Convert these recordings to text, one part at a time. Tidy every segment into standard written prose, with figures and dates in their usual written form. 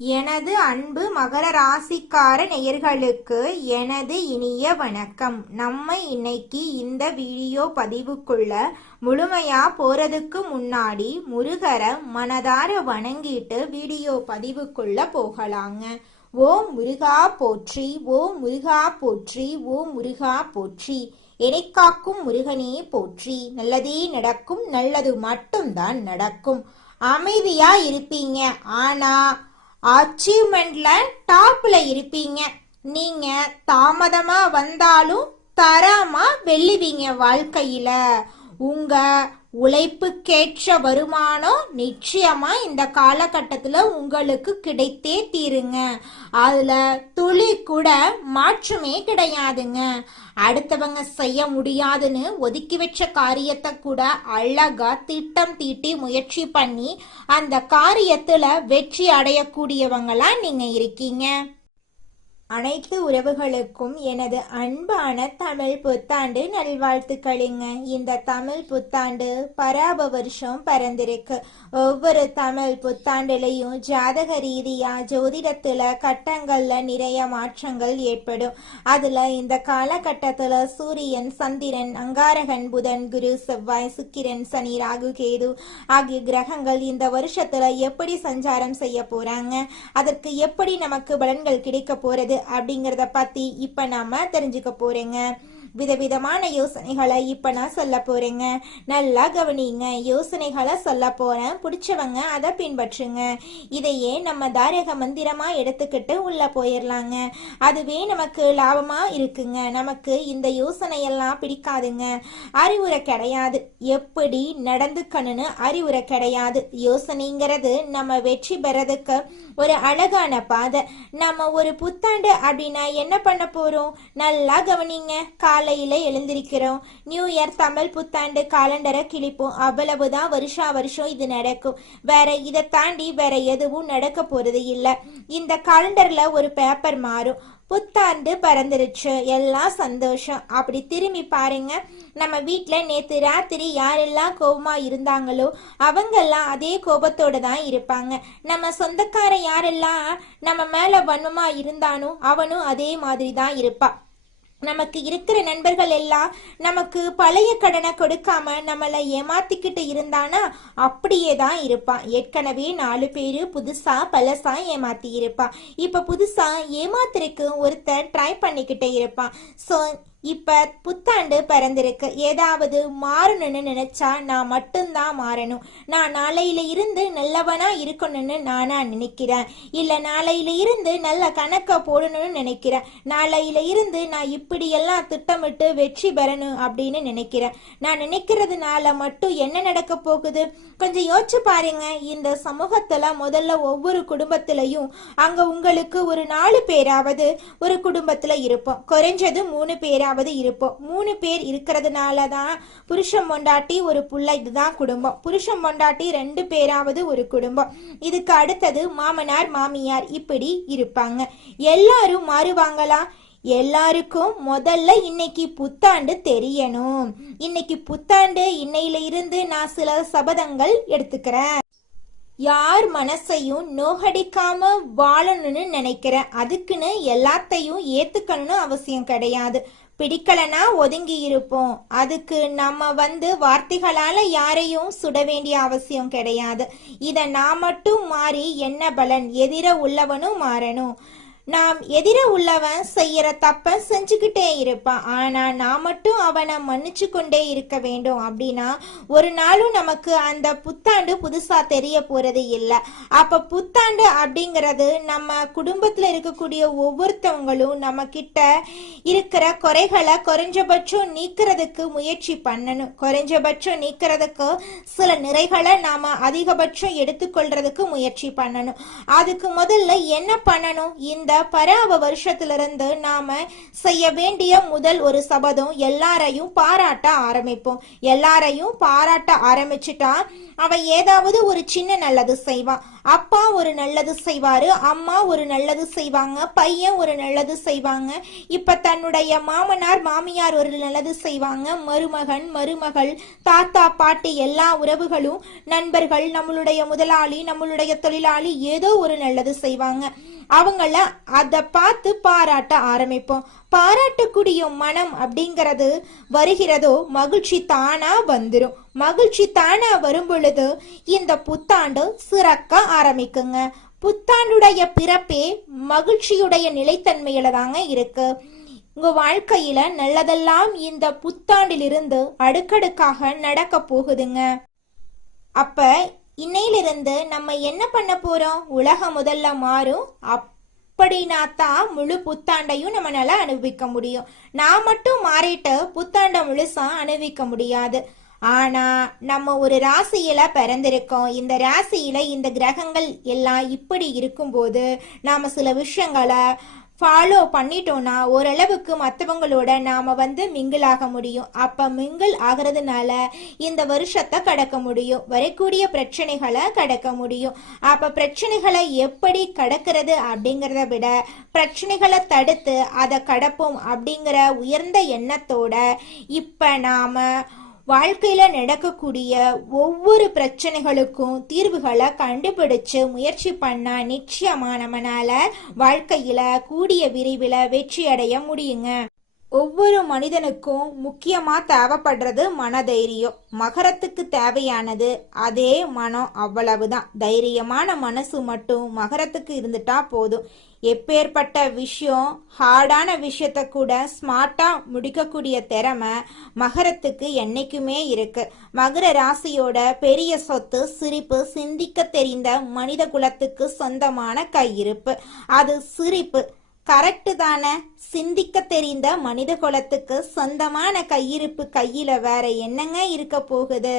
எனது அன்பு மகர ராசிக்கார நேயர்களுக்கு எனது இனிய வணக்கம். நம்ம இன்னைக்கு இந்த வீடியோ பதிவுக்குள்ள முழுமையா போறதுக்கு முன்னாடி முருகரை மனதார வணங்கிட்டு வீடியோ பதிவுக்குள்ள போகலாங்க. ஓம் முருகா போற்றி, ஓம் முருகா போற்றி, ஓம் முருகா போற்றி. எனைக்காக்கும் முருகனே போற்றி. நல்லதே நடக்கும், நல்லது மட்டும்தான் நடக்கும். அமைதியா இருப்பீங்க, ஆனா அச்சீவ்மெண்ட்ல டாப்ல இருப்பீங்க. நீங்க தாமதமா வந்தாலும் தரமா வெல்லுவீங்க. வாழ்க்கையில உங்க உழைப்புக்கேற்ற வருமானம் நிச்சயமா இந்த காலகட்டத்துல உங்களுக்கு கிடைத்தே தீருங்க. அதுல துளி கூட மாற்றமே கிடையாதுங்க. அடுத்தவங்க செய்ய முடியாதுன்னு ஒதுக்கி வச்ச காரியத்தை கூட அழகா திட்டம் தீட்டி முயற்சி பண்ணி அந்த காரியத்துல வெற்றி அடையக்கூடியவங்களா நீங்க இருக்கீங்க. அனைத்து உறவுகளுக்கும் எனது அன்பான தமிழ் புத்தாண்டு நல்வாழ்த்துக்களுங்க. இந்த தமிழ் புத்தாண்டு பராப வருஷம் பிறந்திருக்கு. ஒவ்வொரு தமிழ் புத்தாண்டுலையும் ஜாதக ரீதியா ஜோதிடத்துல கட்டங்கள்ல நிறைய மாற்றங்கள் ஏற்படும். அதுல இந்த காலகட்டத்துல சூரியன், சந்திரன், அங்காரகன், புதன், குரு, செவ்வாய், சுக்கிரன், சனி, ராகு, கேது ஆகிய கிரகங்கள் இந்த வருஷத்துல எப்படி சஞ்சாரம் செய்ய போறாங்க, அதற்கு எப்படி நமக்கு பலன்கள் கிடைக்க போறது அப்படிங்கறத பத்தி இப்ப நாம தெரிஞ்சுக்க போறேங்க. விதவிதமான யோசனைகளை இப்ப நான் சொல்ல போறேங்க. நல்லா கவனிங்க. யோசனைகளை சொல்ல போறேன், பிடிச்சவங்க அதை பின்பற்றுங்க. இதையே நம்ம தாரக மந்திரமா எடுத்துக்கிட்டு உள்ள போயிடலாங்க. அதுவே நமக்கு லாபமா இருக்குங்க. நமக்கு இந்த யோசனையெல்லாம் பிடிக்காதுங்க. அறிவுரை கிடையாது, எப்படி நடந்துக்கணும்னு அறிவுரை கிடையாது. யோசனைங்கிறது நம்ம வெற்றி பெறதுக்கு ஒரு அழகான பாதை. நம்ம ஒரு புத்தாண்டு அப்படின்னா என்ன பண்ண போறோம்? நல்லா கவனிங்க. காலையில எழுந்திருக்கிறோம், நியூ இயர் தமிழ் புத்தாண்டு காலண்டரை கிழிப்போம். அவ்வளவுதான். வருஷம் இது நடக்கும். வேற இதை தாண்டி வேற எதுவும் நடக்க போறது இல்லை. இந்த காலண்டர்ல ஒரு பேப்பர் மாறும். புத்தாண்டு பறந்துருச்சு, எல்லாம் சந்தோஷம். அப்படி திரும்பி பாருங்க, நம்ம வீட்டுல நேத்து ராத்திரி யாரெல்லாம் கோபமா இருந்தாங்களோ அவங்கெல்லாம் அதே கோபத்தோட தான் இருப்பாங்க. நம்ம சொந்தக்கார யாரெல்லாம் நம்ம மேல வன்மமா இருந்தானோ அவனும் அதே மாதிரி தான் இருப்பான். நமக்கு இருக்கிற நண்பர்கள் எல்லாம் நமக்கு பழைய கடனை கொடுக்காம நம்மளை ஏமாத்திக்கிட்டு இருந்தானா அப்படியே தான் இருப்பான். ஏற்கனவே 4 பேரு புதுசா பழசா ஏமாத்தி இருப்பான். இப்ப புதுசா ஏமாத்துறதுக்கு ஒருத்தர் ட்ரை பண்ணிக்கிட்டே இருப்பான். ஸோ இப்ப புத்தாண்டு பிறந்திருக்கு. ஏதாவது மாறணும்னு நினைச்சா நான் மட்டும்தான் மாறணும். நான் நாளையில இருந்து நல்லவனா இருக்கணும்னு நானா நினைக்கிறேன். இல்ல நாளையில இருந்து நல்ல கணக்க போடணும்னு நினைக்கிறேன். நாளையில இருந்து நான் இப்படியெல்லாம் திட்டமிட்டு வெற்றி பெறணும் அப்படின்னு நினைக்கிறேன். நான் நினைக்கிறதுனால மட்டும் என்ன நடக்க போகுது? கொஞ்சம் யோசிச்சு பாருங்க. இந்த சமூகத்துல முதல்ல ஒவ்வொரு குடும்பத்திலையும் அங்க உங்களுக்கு ஒரு 4 பேராவது ஒரு குடும்பத்துல இருப்போம். குறைஞ்சது 3 பேராவது இருப்போம். 3 பேர் இருக்கிறதுனாலதான் புருஷன் பொண்டாட்டி ஒரு புள்ள, இதுதான் குடும்பம். புருஷன் பொண்டாட்டி 2 பேராவது ஒரு குடும்பம். இதுக்கு அடுத்தது மாமனார் மாமியார் இப்படி இருப்பாங்க. எல்லாரும் மாறுவாங்களா? எல்லாருக்கும் முதல்ல இன்னைக்கு புத்தாண்டு தெரியணும். இன்னைக்கு புத்தாண்டு. இன்னையில இருந்து நான் சில சபதங்கள் எடுத்துக்கிறேன். யார் மனசையும் நோகடிக்காம வாழணும்னு நினைக்கிறேன். அதுக்குன்னு எல்லாத்தையும் ஏத்துக்கணும்னு அவசியம் கிடையாது. பிடிக்கலனா ஒதுங்கி இருப்போம். அதுக்கு நம்ம வார்த்தைகளால யாரையும் சுட வேண்டிய அவசியம் கிடையாது. இத நான் மட்டும் மாறி என்ன பலன்? எதிர உள்ளவனும் மாறணும். நாம் எதிர உள்ளவன் செய்யற தப்ப செஞ்சுக்கிட்டே இருப்பான். ஆனா நான் மட்டும் அவனை மன்னிச்சு கொண்டே இருக்க வேண்டும். அப்படின்னா ஒரு நாளும் நமக்கு அந்த புத்தாண்டு புதுசா தெரிய போறது இல்லை. அப்ப புத்தாண்டு அப்படிங்கிறது நம்ம குடும்பத்துல இருக்கக்கூடிய ஒவ்வொருத்தவங்களும் நம்ம கிட்ட இருக்கிற குறைகளை குறைஞ்சபட்சம் நீக்கிறதுக்கு முயற்சி பண்ணணும். குறைஞ்சபட்சம் நீக்கிறதுக்கு சில நிறைகளை நாம அதிகபட்சம் எடுத்துக்கொள்றதுக்கு முயற்சி பண்ணணும். அதுக்கு முதல்ல என்ன பண்ணணும்? இந்த பராப வருஷத்திலிருந்து நாம செய்ய வேண்டிய முதல் ஒரு சபதம், எல்லாரையும் பாராட்ட ஆரம்பிப்போம். எல்லாரையும் பாராட்ட ஆரம்பிச்சுட்டா அவன் ஏதாவது ஒரு சின்ன நல்லது செய்வான். அப்பா ஒரு நல்லது செய்வாரு, அம்மா ஒரு நல்லது செய்வாங்க, பையன் ஒரு நல்லது செய்வாங்க, இப்ப தன்னுடைய மாமனார் மாமியார் ஒரு நல்லது செய்வாங்க, மருமகன் மருமகள் தாத்தா பாட்டி எல்லா உறவுகளும் நண்பர்கள் நம்மளுடைய முதலாளி நம்மளுடைய தொழிலாளி ஏதோ ஒரு நல்லது செய்வாங்க. அவங்கள அதை பார்த்து பாராட்ட ஆரம்பிப்போம். பாராட்டக்கூடிய மனம் அப்படிங்கிறது வருகிறதோ மகிழ்ச்சி தானா வந்துடும். மகிழ்ச்சி தானா வரும் பொழுது இந்த புத்தாண்டு சிறக்க ஆரம்பிக்குங்க. புத்தாண்டுடைய பிறப்பே மகிழ்ச்சியுடைய நிலைத்தன்மையில தாங்க இருக்கு. உங்க வாழ்க்கையில நல்லதெல்லாம் இந்த புத்தாண்டிலிருந்து அடுக்கடுக்காக நடக்க போகுதுங்க. அப்ப இன்னையிலிருந்து நம்ம என்ன பண்ண போறோம்? உலகம் முதல்ல மாறும். அப்படின்னா தான் முழு புத்தாண்டையும் நம்மளால அனுபவிக்க முடியும். நான் மட்டும் மாறிட்டு புத்தாண்டை முழுசா அனுபவிக்க முடியாது. ஆனா நம்ம ஒரு ராசியில பிறந்திருக்கோம். இந்த ராசியில இந்த கிரகங்கள் எல்லாம் இப்படி இருக்கும்போது நாம சில விஷயங்களை ஃபாலோ பண்ணிட்டோம்னா ஓரளவுக்கு மற்றவங்களோட நாம மிங்கிள் ஆக முடியும். அப்ப மிங்கிள் ஆகிறதுனால இந்த வருஷத்தை கடக்க முடியும், வரக்கூடிய பிரச்சனைகளை கடக்க முடியும். அப்ப பிரச்சனைகளை எப்படி கடக்கிறது அப்படிங்கிறத விட பிரச்சனைகளை தடுத்து அதை கடப்போம் அப்படிங்கிற உயர்ந்த எண்ணத்தோட இப்ப நாம வாழ்க்கையில நடக்கக்கூடிய ஒவ்வொரு பிரச்சனைகளுக்கும் தீர்வுகளை கண்டுபிடிச்சு முயற்சி பண்ணா நிச்சயமா நம்மனால வாழ்க்கையில கூடிய விரைவில் வெற்றி அடைய முடியுங்க. ஒவ்வொரு மனிதனுக்கும் முக்கியமா தேவைப்படுறது மனதைரியம். மகரத்துக்கு தேவையானது அதே மனம், அவ்வளவுதான். தைரியமான மனசு மட்டும் மகரத்துக்கு இருந்துட்டா போதும். எப்பேற்பட்ட விஷயம், ஹார்டான விஷயத்த கூட ஸ்மார்ட்டா முடிக்கக்கூடிய திறமை மகரத்துக்கு என்னைக்குமே இருக்கு. மகர ராசியோட பெரிய சொத்து சிரிப்பு. சிந்திக்க தெரிந்த மனித குலத்துக்கு சொந்தமான கையிருப்பு அது சிரிப்பு. கரெக்டு தானே? சிந்திக்க தெரிந்த மனித குலத்துக்கு சொந்தமான கையிருப்பு கையில வேற என்னங்க இருக்க போகுது?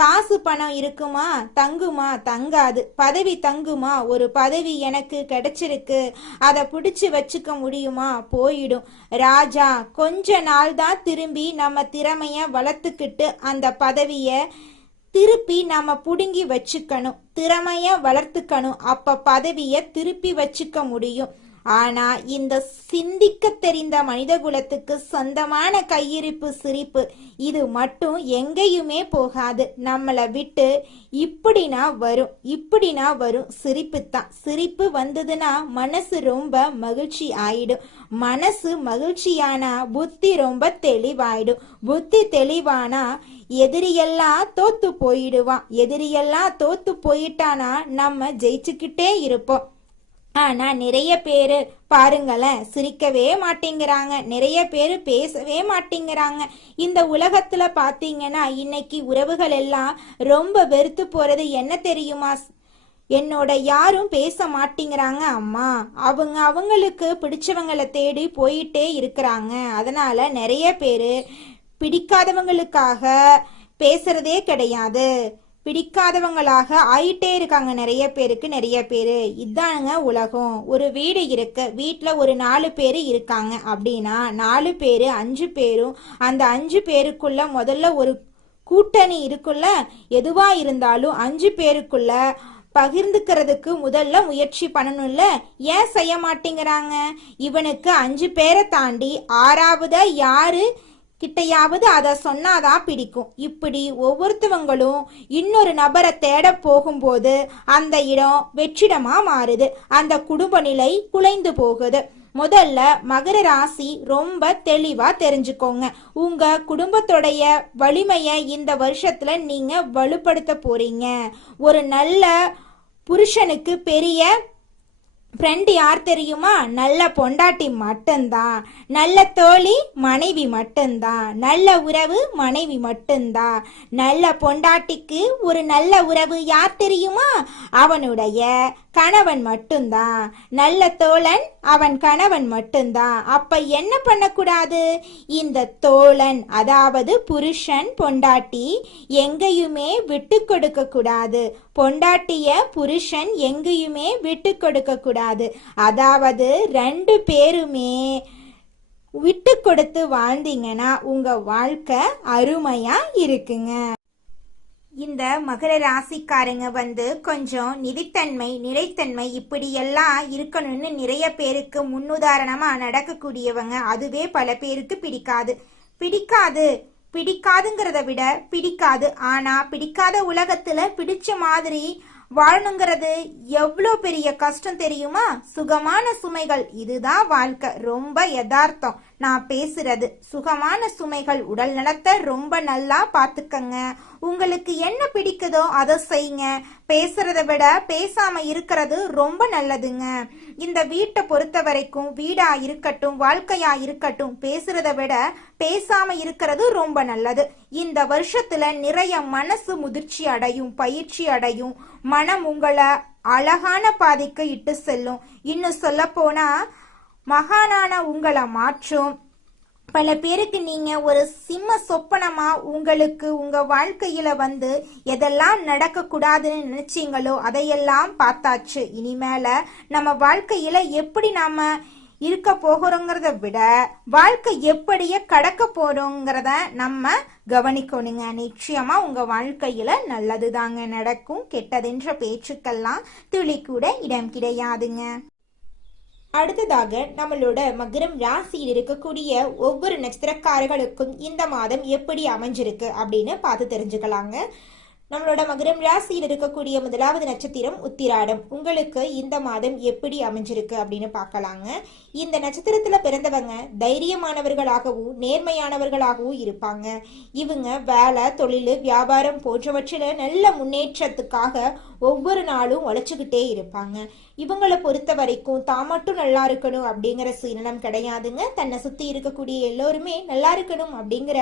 காசு பணம் இருக்குமா? தங்குமா? தங்காது. பதவி தங்குமா? ஒரு பதவி எனக்கு கிடைச்சிருக்கு, அதை பிடிச்சு வச்சுக்க முடியுமா? போயிடும். ராஜா கொஞ்ச நாள் தான் திரும்பி நம்ம திறமைய வளர்த்துக்கிட்டு அந்த பதவிய திருப்பி நம்ம புடுங்கி வச்சுக்கணும். திறமைய வளர்த்துக்கணும். அப்ப பதவிய திருப்பி வச்சுக்க முடியும். ஆனா இந்த சிந்திக்க தெரிந்த மனித குலத்துக்கு சொந்தமான கையிருப்பு சிரிப்பு இது மட்டும் எங்கேயுமே போகாது. நம்மளை விட்டு இப்படினா வரும் சிரிப்பு தான். சிரிப்பு வந்ததுன்னா மனசு ரொம்ப மகிழ்ச்சி ஆயிடும். மனசு மகிழ்ச்சியானா புத்தி ரொம்ப தெளிவாயிடும். புத்தி தெளிவானா எதிரியெல்லாம் தோத்து போயிடுவான். எதிரியெல்லாம் தோத்து போயிட்டானா நம்ம ஜெயிச்சுக்கிட்டே இருப்போம். ஆனா நிறைய பேரு பாருங்களேன், சிரிக்கவே மாட்டேங்கிறாங்க. நிறைய பேரு பேசவே மாட்டேங்கிறாங்க. இந்த உலகத்துல பாத்தீங்கன்னா இன்னைக்கு உறவுகள் எல்லாம் ரொம்ப வெறுத்து போறது என்ன தெரியுமா? என்னோட யாரும் பேச மாட்டேங்கிறாங்க அம்மா. அவங்களுக்கு பிடிச்சவங்களை தேடி போயிட்டே இருக்கிறாங்க. அதனால நிறைய பேரு பிடிக்காதவங்களுக்காக பேசுறதே கிடையாது. பிடிக்காதவங்களாக ஆயிட்டே இருக்காங்க நிறைய பேரு. இதானுங்க உலகம். ஒரு வீடு இருக்கு, வீட்டுல ஒரு 4 பேரு இருக்காங்க அப்படின்னா 4 பேரு 5 பேரும் அந்த 5 பேருக்குள்ள முதல்ல ஒரு கூட்டணி இருக்குல்ல. எதுவா இருந்தாலும் 5 பேருக்குள்ள பகிர்ந்துக்கிறதுக்கு முதல்ல முயற்சி பண்ணணும்ல. ஏன் செய்ய மாட்டேங்கிறாங்க? இவனுக்கு 5 பேரை தாண்டி 6ஆவதா யாரு கிட்டையாவது அதை சொன்னாதான் பிடிக்கும். இப்படி ஒவ்வொருத்தவங்களும் இன்னொரு நபரை தேட போகும்போது அந்த இடம் வெற்றிடமா மாறுது. அந்த குடும்ப நிலை குலைந்து போகுது. முதல்ல மகர ராசி ரொம்ப தெளிவா தெரிஞ்சுக்கோங்க. உங்க குடும்பத்துடைய வலிமையை இந்த வருஷத்துல நீங்க வலுப்படுத்த போறீங்க. ஒரு நல்ல புருஷனுக்கு பெரிய ஃப்ரெண்ட் யார் தெரியுமா? நல்ல பொண்டாட்டி மட்டும்தான். நல்ல தோழி மனைவி மட்டும்தான். நல்ல உறவு மனைவி மட்டும்தான். நல்ல பொண்டாட்டிக்கு ஒரு நல்ல உறவு யார் தெரியுமா? அவனுடைய கணவன் மட்டும்தான். நல்ல தோழன் அவன் கணவன் மட்டும்தான். அப்ப என்ன பண்ணக்கூடாது? இந்த தோழன் அதாவது புருஷன் பொண்டாட்டி எங்கேயுமே விட்டு கொடுக்க கூடாது. பொண்டாட்டிய புருஷன் எங்கேயுமே விட்டு கொடுக்க கூடாது. அதாவது 2 பேருமே விட்டு கொடுத்து வாழ்ந்தீங்கன்னா உங்க வாழ்க்கை அருமையா இருக்குங்க. இந்த மகர ராசிக்காரங்க கொஞ்சம் நிதித்தன்மை நிலைத்தன்மை இப்படியெல்லாம் இருக்கணும்னு நிறைய பேருக்கு முன்னுதாரணமா நடக்கக்கூடியவங்க. அதுவே பல பேருக்கு பிடிக்காது. பிடிக்காதுங்கிறத விட பிடிக்காது. ஆனா பிடிக்காத உலகத்துல பிடிச்ச மாதிரி வாழணுங்கிறது எவ்வளோ பெரிய கஷ்டம் தெரியுமா? சுகமான சுமைகள், இதுதான் வாழ்க்கை. ரொம்ப யதார்த்தம் நான் பேசுறது. சுகமான சுமைகள். உடல் நலத்தை ரொம்ப நல்லா பாத்துக்கங்க. உங்களுக்கு என்ன பிடிக்குதோ அதை செய்யுங்க. பேசுறத விட பேசாம இருக்கிறது ரொம்ப நல்லதுங்க. இந்த வீட்டை பொறுத்த வரைக்கும், வீடா இருக்கட்டும் வாழ்க்கையா இருக்கட்டும், பேசுறத விட பேசாம இருக்கிறது ரொம்ப நல்லது. இந்த வருஷத்துல நிறைய மனசு முதிர்ச்சி அடையும், பயிற்சி அடையும். மனம் உங்களை அழகான பாதைக்கு இட்டு செல்லும். இன்னும் சொல்ல போனா மகானான உங்களை மாற்றும். பல பேருக்கு நீங்க ஒரு சிம்ம சொப்பனமா உங்களுக்கு உங்க வாழ்க்கையில எதெல்லாம் நடக்க கூடாதுன்னு நினைச்சீங்களோ அதையெல்லாம் பார்த்தாச்சு. இனிமேல நம்ம வாழ்க்கையில எப்படி நாம இருக்க போகிறோங்கிறத விட வாழ்க்கை எப்படியே கடக்க போறோங்கிறத நம்ம கவனிக்கணுங்க. நிச்சயமா உங்க வாழ்க்கையில நல்லதுதாங்க நடக்கும். கெட்டதென்ற பேச்சுக்கெல்லாம் துளி கூட இடம் கிடையாதுங்க. அடுத்ததாக நம்மளோட மகரம் ராசியில் இருக்கக்கூடிய ஒவ்வொரு நட்சத்திரக்காரர்களுக்கும் இந்த மாதம் எப்படி அமைஞ்சிருக்கு அப்படின்னு பார்த்து தெரிஞ்சுக்கலாங்க. நம்மளோட மகரம் ராசியில் இருக்கக்கூடிய முதலாவது நட்சத்திரம் உத்திராடம். உங்களுக்கு இந்த மாதம் எப்படி அமைஞ்சிருக்கு அப்படின்னு பார்க்கலாங்க. இந்த நட்சத்திரத்துல பிறந்தவங்க தைரியமானவர்களாகவும் நேர்மையானவர்களாகவும் இருப்பாங்க. இவங்க வேலை, தொழில், வியாபாரம் போன்றவற்றில நல்ல முன்னேற்றத்துக்காக ஒவ்வொரு நாளும் உழைச்சுக்கிட்டே இருப்பாங்க. இவங்களை பொறுத்த வரைக்கும் தான் மட்டும் நல்லா இருக்கணும் அப்படிங்கிற சுயநலம் கிடையாதுங்க. தன்னை சுத்தி இருக்கக்கூடிய எல்லோருமே நல்லா இருக்கணும் அப்படிங்கிற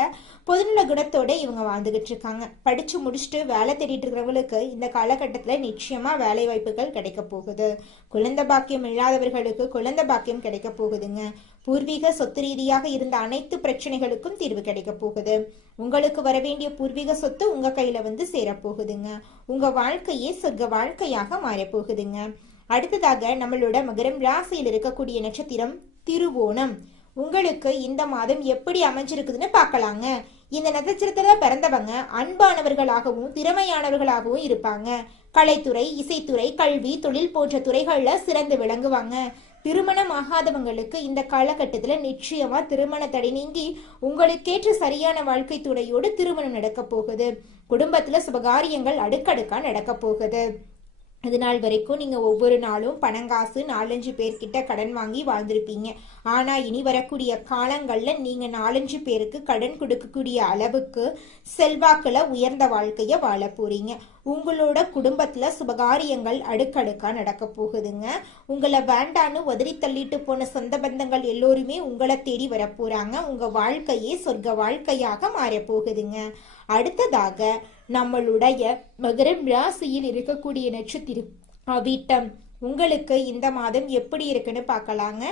பொதுநல குணத்தோட இவங்க வாழ்ந்துகிட்டு இருக்காங்க. படிச்சு முடிச்சுட்டு வேலை தேடிட்டு இருக்கிறவங்களுக்கு இந்த காலகட்டத்துல நிச்சயமா வேலை வாய்ப்புகள் கிடைக்க போகுது. குழந்தை பாக்கியம் இல்லாதவர்களுக்கு குழந்தை பாக்கியம் கிடைக்க போகுதுங்க. பூர்வீக சொத்து ரீதியாக இருந்த அனைத்து பிரச்சனைகளுக்கும் தீர்வு கிடைக்க போகுது. உங்களுக்கு வர வேண்டிய பூர்வீக சொத்து உங்க கையில சேரப்போகுதுங்க. உங்க வாழ்க்கையே சொர்க்க வாழ்க்கையாக மாறப்போகுதுங்க. அடுத்ததாக நம்மளோட மகரம் ராசியில் இருக்கக்கூடிய நட்சத்திரம் திருவோணம். உங்களுக்கு இந்த மாதம் எப்படி அமைஞ்சிருக்குதுன்னு பார்க்கலாங்க. இந்த நட்சத்திரத்துல பிறந்தவங்க அன்பானவர்களாகவும் திறமையானவர்களாகவும் இருப்பாங்க. கலைத்துறை, இசைத்துறை, கல்வி, தொழில் போன்ற துறைகள்ல சிறந்து விளங்குவாங்க. திருமணம் ஆகாதவங்களுக்கு இந்த காலகட்டத்துல நிச்சயமா திருமண தடை நீங்கி உங்களுக்கேற்ற சரியான வாழ்க்கை துணையோடு திருமணம் நடக்க போகுது. குடும்பத்துல சுபகாரியங்கள் அடுக்கடுக்கா நடக்க போகுது. இது நாள் வரைக்கும் நீங்க ஒவ்வொரு நாளும் பணங்காசு 4-5 பேர்கிட்ட கடன் வாங்கி வாழ்ந்திருப்பீங்க. ஆனா இனி வரக்கூடிய காலங்கள்ல நீங்க 4-5 பேருக்கு கடன் கொடுக்கக்கூடிய அளவுக்கு செல்வாக்குல உயர்ந்த வாழ்க்கைய வாழ போறீங்க. உங்களோட குடும்பத்துல சுபகாரியங்கள் அடுக்கடுக்கா நடக்க போகுதுங்க. உங்களை வேண்டான்னு உதறி தள்ளிட்டு போன சொந்த பந்தங்கள் எல்லோருமே உங்களை தேடி வர போறாங்க. உங்க வாழ்க்கையே சொர்க்க வாழ்க்கையாக மாற போகுதுங்க. அடுத்ததாக நம்மளுடைய மகரம் ராசியில் இருக்கக்கூடிய நட்சத்திரம் அவிட்டம். உங்களுக்கு இந்த மாதம் எப்படி இருக்குன்னு பார்க்கலாங்க.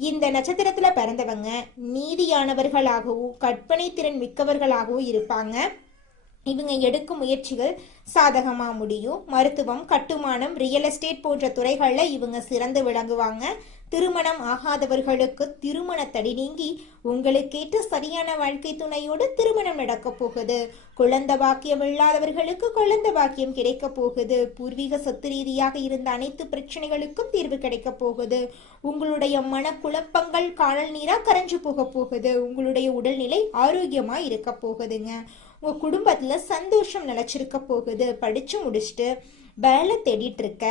இந்த நட்சத்திரத்துல பிறந்தவங்க நீதியானவர்களாகவும் கற்பனை திறன் மிக்கவர்களாகவும் இருப்பாங்க. இவங்க எடுக்கும் முயற்சிகள் சாதகமா முடியும். மருத்துவம், கட்டுமானம், ரியல் எஸ்டேட் போன்ற துறைகள்ல இவங்க சிறந்து விளங்குவாங்க. திருமணம் ஆகாதவர்களுக்கு திருமண தடை நீங்கி உங்களுக்கேற்ற சரியான வாழ்க்கை துணையோடு திருமணம் நடக்க போகுது. குழந்தை பாக்கியம் இல்லாதவர்களுக்கு குழந்தை பாக்கியம் கிடைக்க போகுது. பூர்வீக சொத்து ரீதியாக இருந்த அனைத்து பிரச்சனைகளுக்கும் தீர்வு கிடைக்க போகுது. உங்களுடைய மனக்குழப்பங்கள் காணல் நீரா கரைஞ்சு போக போகுது. உங்களுடைய உடல்நிலை ஆரோக்கியமா இருக்க போகுதுங்க. உங்க குடும்பத்துல சந்தோஷம் நிலைச்சிருக்க போகுது. படிச்சு முடிச்சுட்டு வேலை தேடிட்டு இருக்க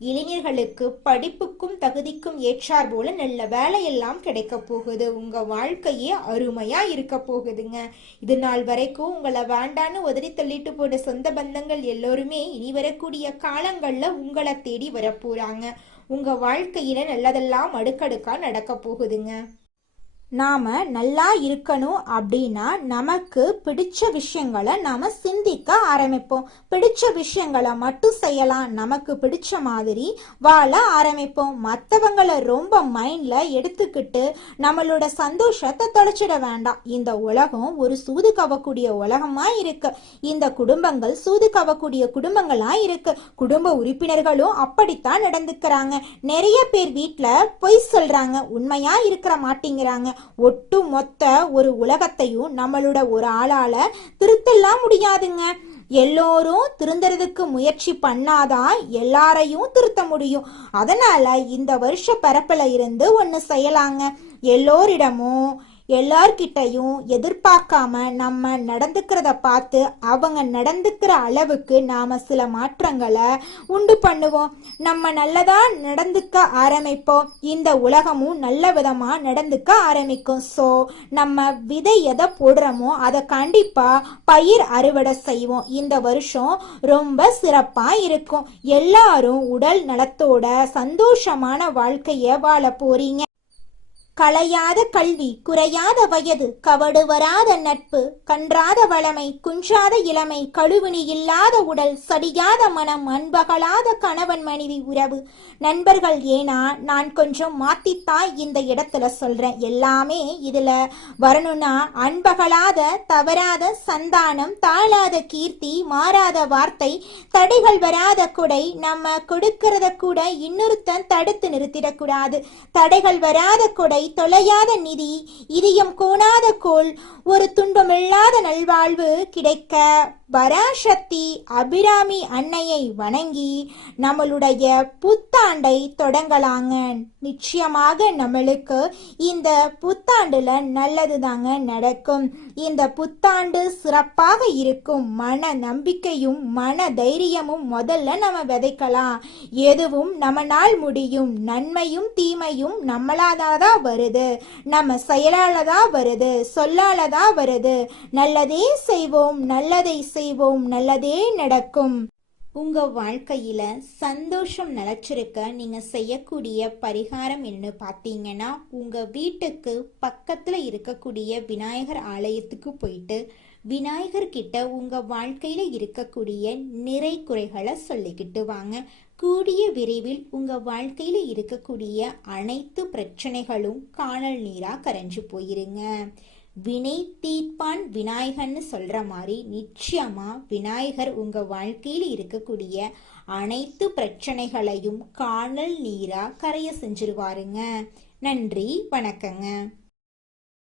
இளைஞர்களுக்கு படிப்புக்கும் தகுதிக்கும் ஏற்றார் போல நல்ல வேலையெல்லாம் கிடைக்க போகுது. உங்க வாழ்க்கையே அருமையா இருக்க போகுதுங்க. இது நாள் வரைக்கும் உங்களை வேண்டான்னு உதறி தள்ளிட்டு போன சொந்த பந்தங்கள் எல்லோருமே இனி வரக்கூடிய காலங்கள்ல உங்களை தேடி வரப்போறாங்க. உங்க வாழ்க்கையில நல்லதெல்லாம் அடுக்கடுக்கா நடக்க போகுதுங்க. நாம நல்லா இருக்கணும் அப்படின்னா நமக்கு பிடிச்ச விஷயங்களை நாம சிந்திக்க ஆரம்பிப்போம். பிடிச்ச விஷயங்களை மட்டும் செய்யலாம். நமக்கு பிடிச்ச மாதிரி வாழ ஆரம்பிப்போம். மற்றவங்களை ரொம்ப மைண்ட்ல எடுத்துக்கிட்டு நம்மளோட சந்தோஷத்தை தொலைச்சிட வேண்டாம். இந்த உலகம் ஒரு சூது கவக்கூடிய உலகமா இருக்கு. இந்த குடும்பங்கள் சூது கவக்கூடிய குடும்பங்களா இருக்கு. குடும்ப உறுப்பினர்களும் அப்படித்தான் நடந்துக்கிறாங்க. நிறைய பேர் வீட்டுல பொய் சொல்றாங்க, உண்மையா இருக்கிற மாட்டேங்கிறாங்க. ஒட்டு மொத்த ஒரு உலகத்தையும் நம்மளோட ஒரு ஆளால திருத்தெல்லாம் முடியாதுங்க. எல்லோரும் திருந்தறதுக்கு முயற்சி பண்ணாதான் எல்லாரையும் திருத்த முடியும். அதனால இந்த வருஷ பிறப்புல இருந்து ஒண்ணு செய்யலாங்க. எல்லோரிடமும் எல்லார்கிட்டையும் எதிர்பார்க்காம நம்ம நடந்துக்கிறத பார்த்து அவங்க நடந்துக்கிற அளவுக்கு நாம சில மாற்றங்களை உண்டு பண்ணுவோம். நம்ம நல்லதா நடந்துக்க ஆரம்பிப்போம். இந்த உலகமும் நல்ல விதமா நடந்துக்க ஆரம்பிக்கும். ஸோ நம்ம விதை எதை போடுறோமோ அதை கண்டிப்பா பயிர் அறுவடை செய்வோம். இந்த வருஷம் ரொம்ப சிறப்பா இருக்கும். எல்லாரும் உடல் நலத்தோட சந்தோஷமான வாழ்க்கைய வாழ போறீங்க. களையாத கல்வி, குறையாத வயது, கவடு வராத நட்பு, கன்றாத வளமை, குன்றாத இளமை, கழுவினி இல்லாத உடல், சடியாத மனம், அன்பகலாத கணவன் மனைவி உறவு, நண்பர்கள். ஏன்னா நான் கொஞ்சம் மாத்தித்தான் இந்த இடத்துல சொல்றேன். எல்லாமே இதுல வரணும்னா அன்பகலாத, தவறாத சந்தானம், தாழாத கீர்த்தி, மாறாத வார்த்தை, தடைகள் வராத கொடை, நம்ம கொடுக்கறத கூட இன்னொருத்தன் தடுத்து நிறுத்திடக்கூடாது. தடைகள் வராத கொடை, தொலையாத நிதி, இதயம் கோணாத கோல், ஒரு துன்பமில்லாத நல்வாழ்வு கிடைக்க பராசக்தி அபிராமி அன்னையை வணங்கி நம்மளுடைய புத்தாண்டை தொடங்கலாங்க. நிச்சயமாக நம்மளுக்கு இந்த புத்தாண்டுல நல்லது தாங்க நடக்கும். இந்த புத்தாண்டு சிறப்பாக இருக்கும். மன நம்பிக்கையும் மன தைரியமும் முதல்ல நம்ம விதைக்கலாம். எதுவும் நம்மளால் முடியும். நன்மையும் தீமையும் நம்மளாதான் வருது. நம்ம செயலாலதான் வருது, சொல்லாலதான் வருது. நல்லதே செய்வோம், நல்லதை செய்வோம், நல்லதே நடக்கும். உங்க வாழ்க்கையில சந்தோஷம் நிலைச்சிருக்க நீங்க செய்யக்கூடிய பரிகாரம் என்ன பார்த்தீங்கன்னா, உங்க வீட்டுக்கு பக்கத்துல இருக்கக்கூடிய விநாயகர் ஆலயத்துக்கு போயிட்டு விநாயகர் கிட்ட உங்க வாழ்க்கையில இருக்கக்கூடிய நிறை குறைகளை சொல்லிக்கிட்டு வாங்க. கூடிய விரைவில் உங்க வாழ்க்கையில இருக்கக்கூடிய அனைத்து பிரச்சனைகளும் காணல் நீரா கரைஞ்சு போயிருங்க. வினை தீர்ப்பான் விநாயகர்னு சொல்ற மாதிரி நிச்சயமா விநாயகர் உங்க வாழ்க்கையில் இருக்கக்கூடிய அனைத்து பிரச்சனைகளையும் காணல் நீரா கரைய செஞ்சிருவாருங்க. நன்றி, வணக்கங்க.